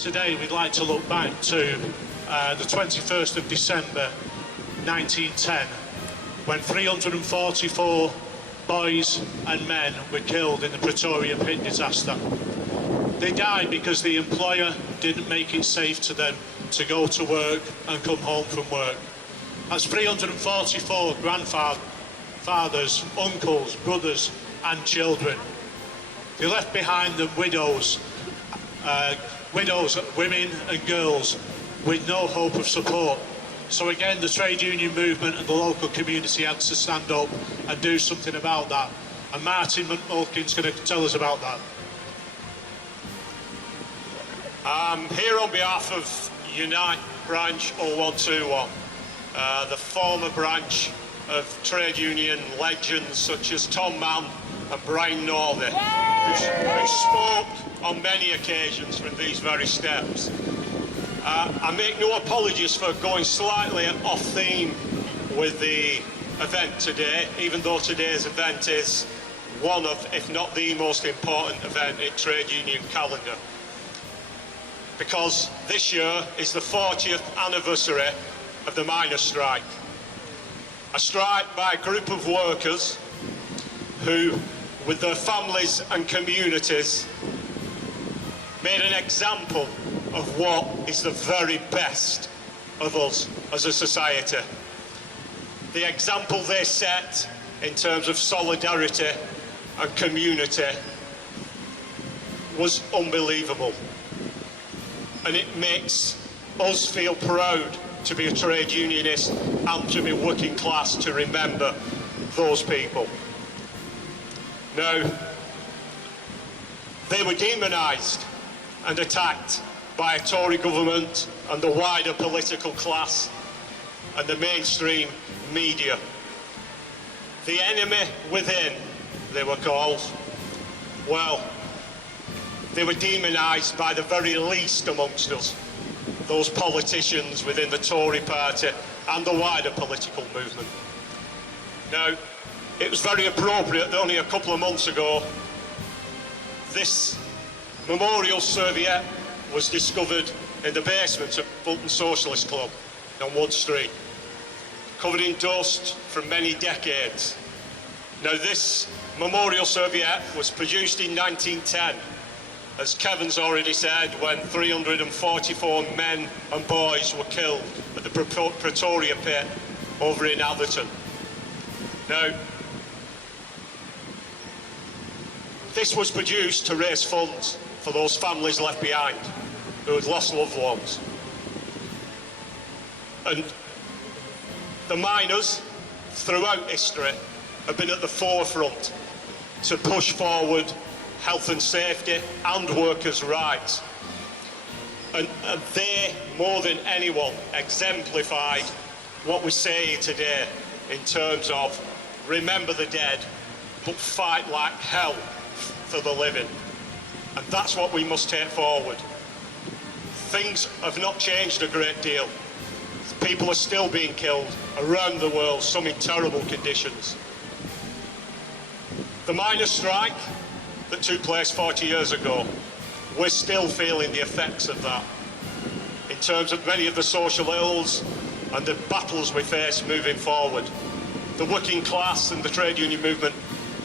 Today we'd like to look back to the 21st of December 1910, when 344 boys and men were killed in the Pretoria pit disaster. They died because the employer didn't make it safe to them to go to work and come home from work. That's 344 grandfathers, uncles, brothers and children. They left behind them widows, women and girls with no hope of support. So again, the trade union movement and the local community had to stand up and do something about that. And Martin McMulkin's going to tell us about that. I'm here on behalf of Unite Branch 0121, the former branch of trade union legends such as Tom Mann and Brian Northey, who spoke on many occasions from these very steps. I make no apologies for going slightly off theme with the event today, even though today's event is one of, if not the most important event in trade union calendar. Because this year is the 40th anniversary of the miners' strike. A strike by a group of workers who, with their families and communities, made an example of what is the very best of us as a society. The example they set in terms of solidarity and community was unbelievable. And it makes us feel proud to be a trade unionist and to be working class to remember those people. Now, they were demonised and attacked by a Tory government and the wider political class and the mainstream media. The enemy within, they were called. Well, they were demonised by the very least amongst us, those politicians within the Tory party and the wider political movement. Now, it was very appropriate that only a couple of months ago, this memorial serviette was discovered in the basement of Bolton Socialist Club on Wood Street, covered in dust from many decades. Now, this memorial serviette was produced in 1910, as Kevin's already said, when 344 men and boys were killed at the Pretoria pit over in Atherton. Now, this was produced to raise funds for those families left behind who had lost loved ones. And the miners, throughout history, have been at the forefront to push forward health and safety and workers' rights. And they, more than anyone, exemplified what we say today in terms of remember the dead, but fight like hell for the living. And that's what we must take forward. Things have not changed a great deal. People are still being killed around the world, some in terrible conditions. The miners' strike that took place 40 years ago, we're still feeling the effects of that in terms of many of the social ills and the battles we face moving forward. The working class and the trade union movement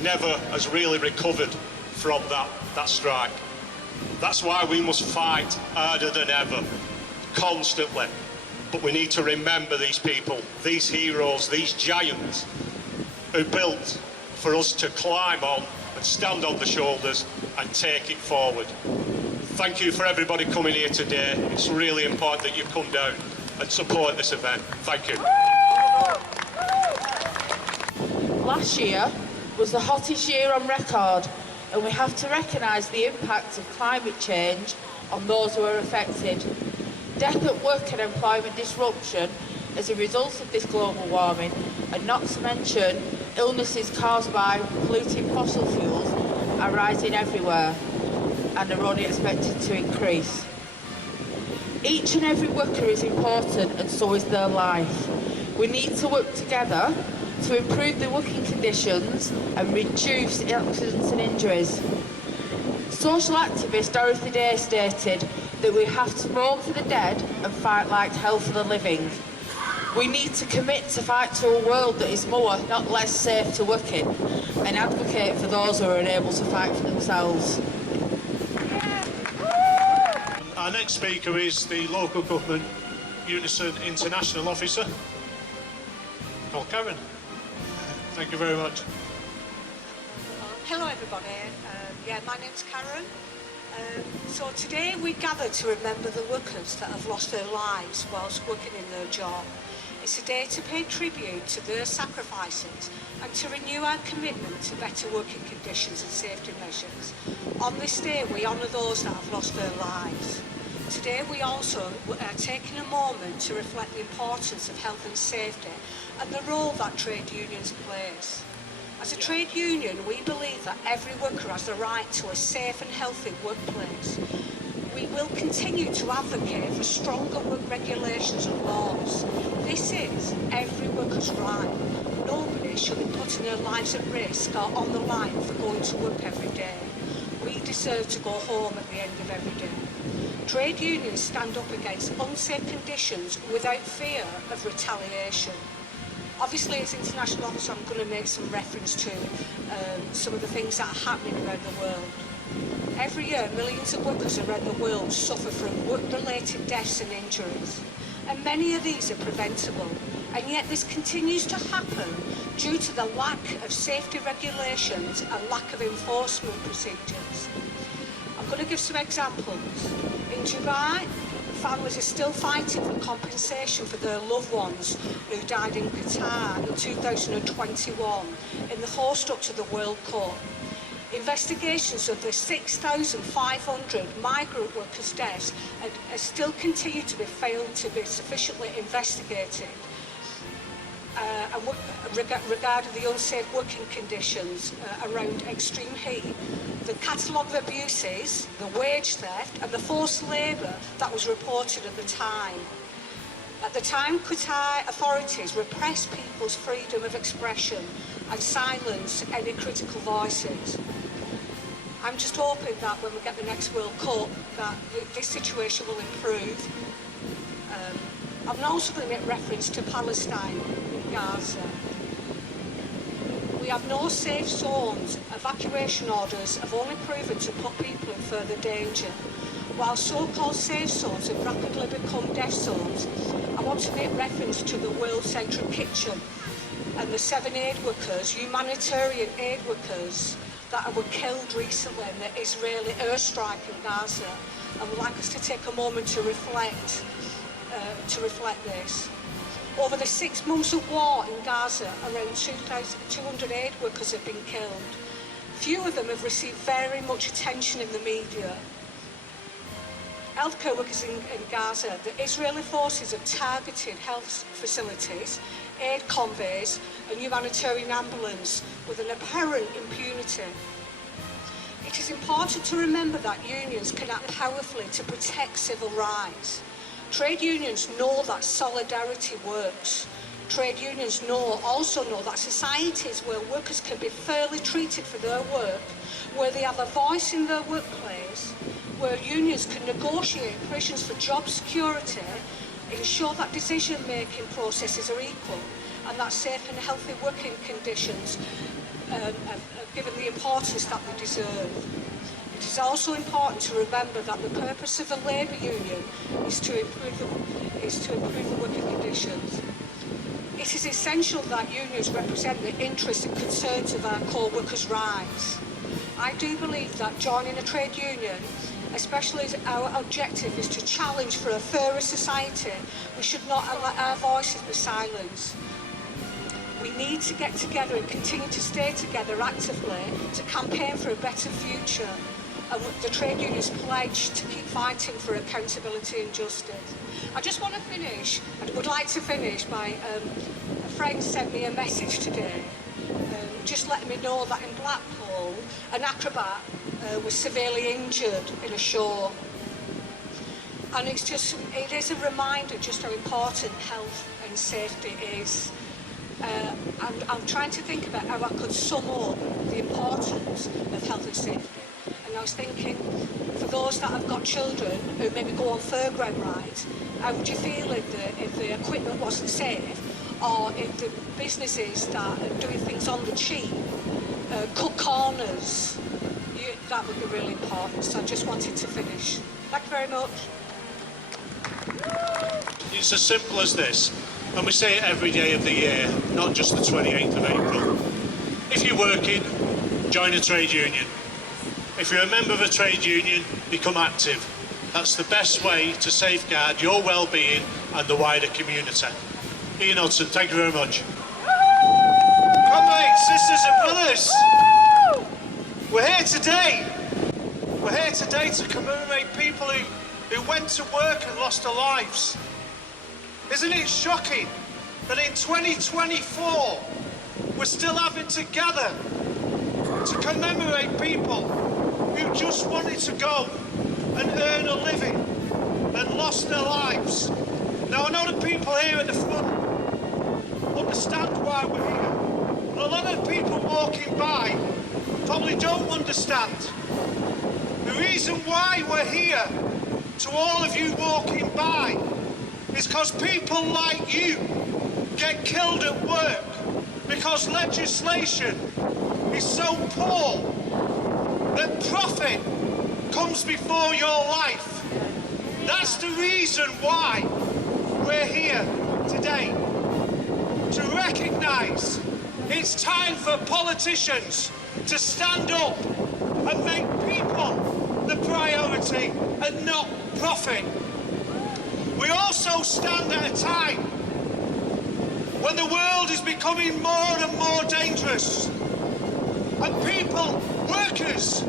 never has really recovered from that strike. That's why we must fight harder than ever, constantly. But we need to remember these people, these heroes, these giants who built for us to climb on and stand on the shoulders and take it forward. Thank you for everybody coming here today. It's really important that you come down and support this event. Thank you. Last year was the hottest year on record, and we have to recognise the impact of climate change on those who are affected. Death at work and employment disruption as a result of this global warming, and not to mention illnesses caused by polluting fossil fuels, are rising everywhere and are only expected to increase. Each and every worker is important, and so is their life. We need to work together to improve the working conditions and reduce accidents and injuries. Social activist Dorothy Day stated, that we have to mourn for the dead and fight like hell for the living. We need to commit to fight to a world that is more, not less safe to work in, and advocate for those who are unable to fight for themselves. Our next speaker is the Local Government Unison International Officer, called Karen. Thank you very much. Hello everybody, my name's Karen. So today we gather to remember the workers that have lost their lives whilst working in their job. It's a day to pay tribute to their sacrifices and to renew our commitment to better working conditions and safety measures. On this day we honour those that have lost their lives. Today we also are taking a moment to reflect the importance of health and safety and the role that trade unions plays. As a trade union, we believe that every worker has the right to a safe and healthy workplace. We will continue to advocate for stronger work regulations and laws. This is every worker's right. Nobody should be putting their lives at risk or on the line for going to work every day. We deserve to go home at the end of every day. Trade unions stand up against unsafe conditions without fear of retaliation. Obviously, as International Officer, I'm going to make some reference to some of the things that are happening around the world. Every year, millions of workers around the world suffer from work-related deaths and injuries, and many of these are preventable. And yet this continues to happen due to the lack of safety regulations and lack of enforcement procedures. I'm going to give some examples. In Dubai, families are still fighting for compensation for their loved ones who died in Qatar in 2021 in the host-up to the World Cup. Investigations of the 6,500 migrant workers' deaths are still continue to be failed to be sufficiently investigated. Regarding the unsafe working conditions around extreme heat, the catalogue of abuses, the wage theft and the forced labour that was reported at the time. At the time, Qatar authorities repressed people's freedom of expression and silenced any critical voices. I'm just hoping that when we get the next World Cup that this situation will improve. I'm also going to make reference to Palestine in Gaza. We have no safe zones. Evacuation orders have only proven to put people in further danger. While so-called safe zones have rapidly become death zones, I want to make reference to the World Central Kitchen and the 7 aid workers, humanitarian aid workers, that were killed recently in the Israeli airstrike in Gaza. I would like us to take a moment to reflect this. Over the 6 months of war in Gaza, around 2,200 aid workers have been killed. Few of them have received very much attention in the media. Healthcare workers in Gaza, the Israeli forces have targeted health facilities, aid convoys and humanitarian ambulance with an apparent impunity. It is important to remember that unions can act powerfully to protect civil rights. Trade unions know that solidarity works. Trade unions also know that societies where workers can be fairly treated for their work, where they have a voice in their workplace, where unions can negotiate provisions for job security, ensure that decision-making processes are equal, and that safe and healthy working conditions are given the importance that they deserve. It is also important to remember that the purpose of a labour union is to improve the working conditions. It is essential that unions represent the interests and concerns of our core workers' rights. I do believe that joining a trade union, especially as our objective is to challenge for a fairer society, we should not let our voices be silenced. We need to get together and continue to stay together actively to campaign for a better future. And the trade unions pledge to keep fighting for accountability and justice. I just want to finish, I would like to finish by a friend sent me a message today, just letting me know that in Blackpool, an acrobat was severely injured in a show. And it is a reminder just how important health and safety is. I'm trying to think about how I could sum up the importance of health and safety. And And I was thinking, for those that have got children who maybe go on fairground rides, how would you feel if the equipment wasn't safe, or if the businesses that are doing things on the cheap cut corners? That would be really important. So I just wanted to finish. Thank you very much. It's as simple as this, and we say it every day of the year, not just the 28th of April. If you're working, join a trade union. If you're a member of a trade union, become active. That's the best way to safeguard your well-being and the wider community. Ian Hudson, thank you very much. Comrades, sisters and brothers, we're here today. We're here today to commemorate people who went to work and lost their lives. Isn't it shocking that in 2024 we're still having to gather to commemorate people who just wanted to go and earn a living and lost their lives? Now, I know the people here at the front understand why we're here, but a lot of people walking by probably don't understand. The reason why we're here, to all of you walking by, is because people like you get killed at work because legislation is so poor that profit comes before your life. That's the reason why we're here today, to recognise it's time for politicians to stand up and make people the priority and not profit. We also stand at a time when the world is becoming more and more dangerous, and people, workers,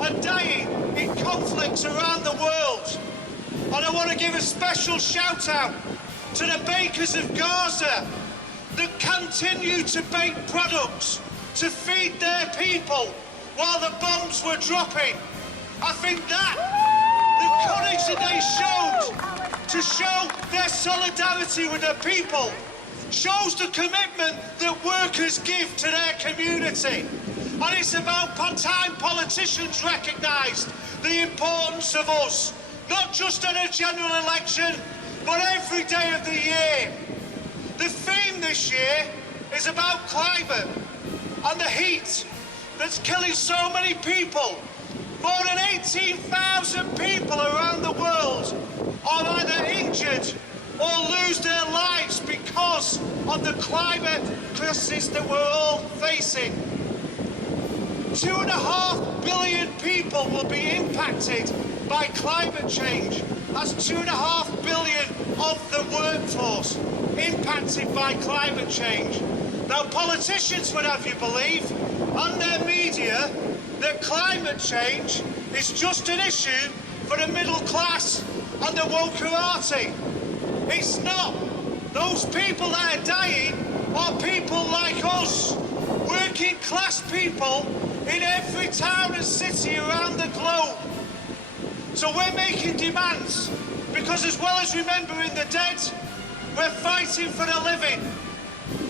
are dying in conflicts around the world. And I want to give a special shout out to the bakers of Gaza that continue to bake products to feed their people while the bombs were dropping. I think that, the courage that they showed to show their solidarity with their people, shows the commitment that workers give to their community. And it's about time politicians recognised the importance of us, not just at a general election, but every day of the year. The theme this year is about climate and the heat that's killing so many people. More than 18,000 people around the world are either injured or lose their lives because of the climate crisis that we're all facing. 2.5 billion people will be impacted by climate change. That's 2.5 billion of the workforce impacted by climate change. Now, politicians would have you believe, and their media, that climate change is just an issue for the middle class and the wokerati. It's not. Those people that are dying are people like us, working class people in every town and city around the globe. So we're making demands, because as well as remembering the dead, we're fighting for the living.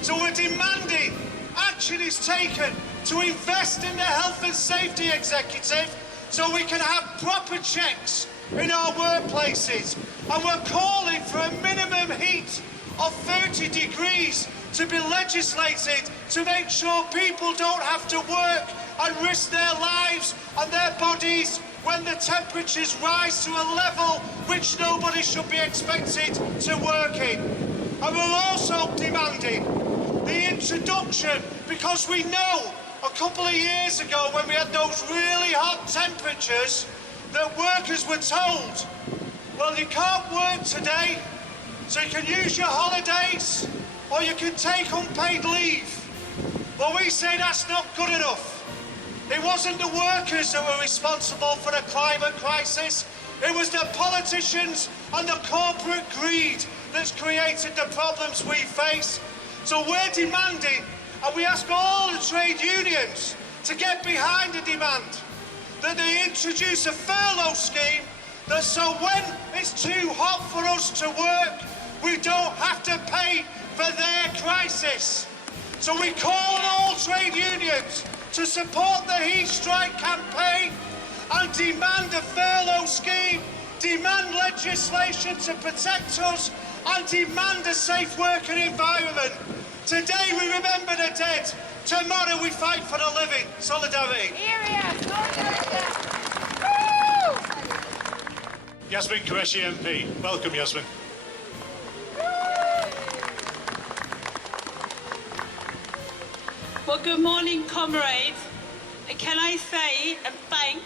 So we're demanding action is taken to invest in the Health and Safety Executive so we can have proper checks in our workplaces. And we're calling for a minimum heat of 30 degrees to be legislated to make sure people don't have to work and risk their lives and their bodies when the temperatures rise to a level which nobody should be expected to work in. And we're also demanding the introduction, because we know a couple of years ago when we had those really hot temperatures that workers were told, well, you can't work today, so you can use your holidays or you can take unpaid leave. Well, we say that's not good enough. It wasn't the workers that were responsible for the climate crisis. It was the politicians and the corporate greed that's created the problems we face. So we're demanding, and we ask all the trade unions to get behind the demand, that they introduce a furlough scheme that so when it's too hot for us to work, we don't have to pay for their crisis. So we call on all trade unions to support the heat strike campaign and demand a furlough scheme, demand legislation to protect us, and demand a safe working environment. Today we remember the dead. Tomorrow we fight for the living. Solidarity. Yasmin Qureshi MP. Welcome, Yasmin. Well, good morning, comrades. And can I say and thank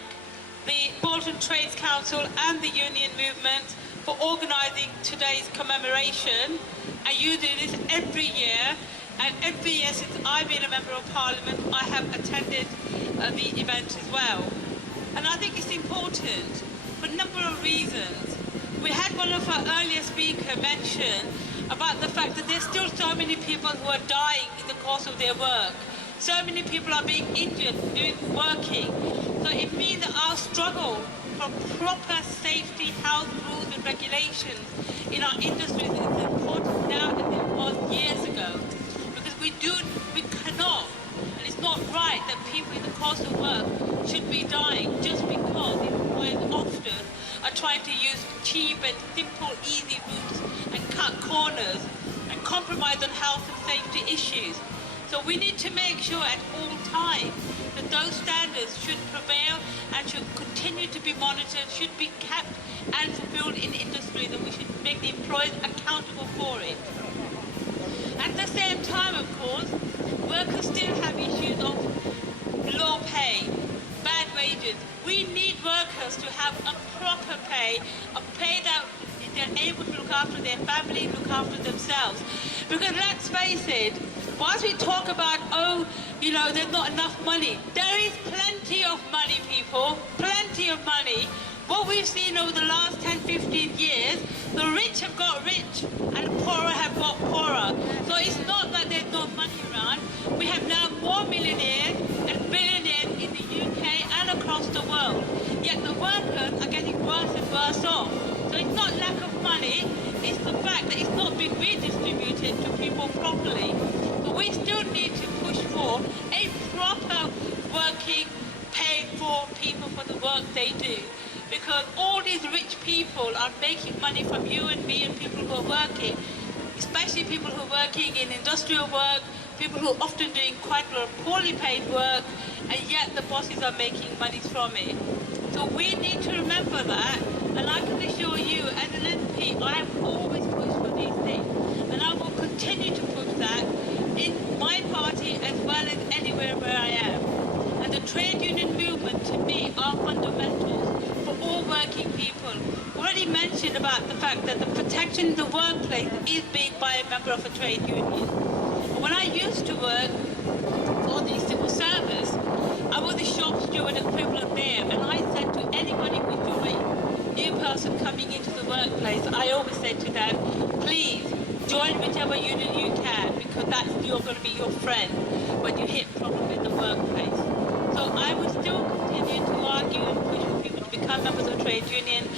the Bolton Trades Council and the union movement for organising today's commemoration. And you do this every year. And every year since I've been a Member of Parliament, I have attended the event as well. And I think it's important for a number of reasons. We had one of our earlier speakers mention about the fact that there's still so many people who are dying in the course of their work. So many people are being injured working. So it means that our struggle for proper safety, health, rules and regulations in our industries is as important now as it was years ago. Because we cannot, and it's not right that people in the course of work should be dying just because employers often are trying to use cheap and simple, easy routes and cut corners and compromise on health and safety issues. So we need to make sure at all times that those standards should prevail and should continue to be monitored, should be kept and fulfilled in industry, that we should make the employers accountable for it. At the same time, of course, workers still have issues of low pay, bad wages. We need workers to have a proper pay, a pay that they're able to look after their family, look after themselves. Because let's face it, whilst we talk about, there's not enough money, there is plenty of money, people, plenty of money. What we've seen over the last 10, 15 years, the rich have got rich and the poorer have got poorer. So it's not that there's no money around. We have now more millionaires and billionaires in the UK and across the world. Yet the workers are getting worse and worse off. So it's not lack of money, it's the fact that it's not being redistributed to people properly. But we still need to push for a proper working pay for people for the work they do. Because all these rich people are making money from you and me and people who are working, especially people who are working in industrial work, people who are often doing quite a lot of poorly paid work, and yet the bosses are making money from it. So we need to remember that, and I can assure you, as an MP, I have always pushed for these things, and I will continue to push that in my party as well as anywhere where I am. And the trade union movement, to me, are fundamentals for all working people. Already mentioned about the fact that the protection in the workplace is big by a member of a trade union. When I used to work for the civil service, I was a shop steward equivalent there, and I said to anybody who joined, new person coming into the workplace, I always said to them, please join whichever union you can, because that's you're going to be your friend when you hit problems in the workplace. So I will still continue to argue and push for people to become members of trade union.